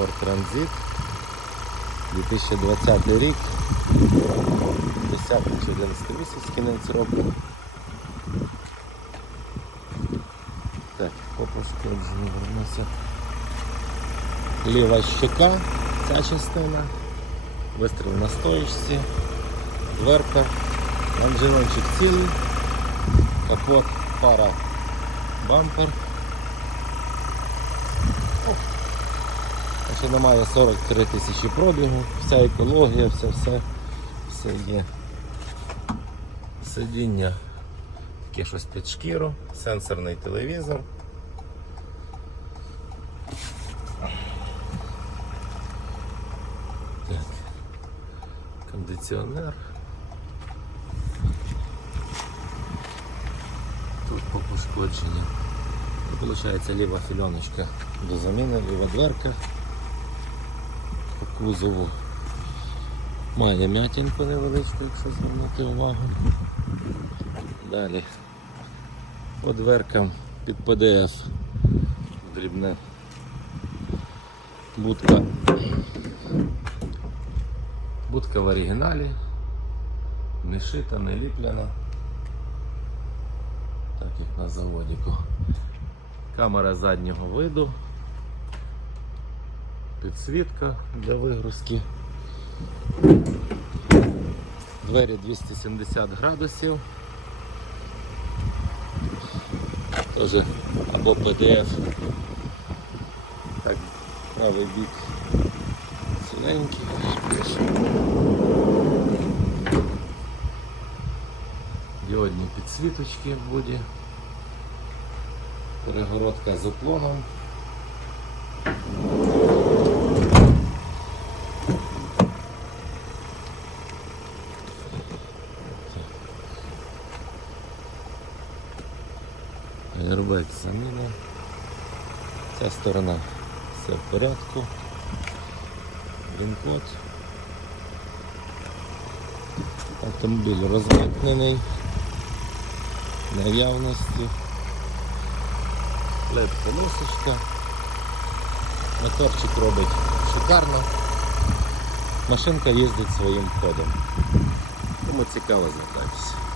Ford Transit. 2020 рік. 10 чи 11 місяць кінець року. Так, по пошкодженню вернуся. Ліва щека, ця частина, вистріл на стоїчці, дверка, лонжерончик цілий, капот, фара, бампер. Машина має 43 тисячі пробігу, вся екологія, все, все, все є. Сидіння таке щось під шкіру, сенсорний телевізор. Так. Кондиціонер. Тут по пошкодженню. Виходить ліва фільоночка до заміни, ліва дверка кузову. Має м'ятінку невеличку, якщо звернути увагу. Далі по дверкам під PDF дрібне будка. Будка в оригіналі, не шита, не ліплена, так як на заводіку. Камера заднього виду, підсвітка для вигрузки. Двері 270 градусів. Теж або PDF. Так, правий бік ціленький. Діодні підсвіточки в буді. Перегородка з уклоном. Airbag заміна. Ця сторона все в порядку. Він-код. Автомобіль розмитнений. Наявності. led колесочка. Моторчик робить шикарно. Машинка їздить своїм ходом. Кому цікаво, звертайтеся.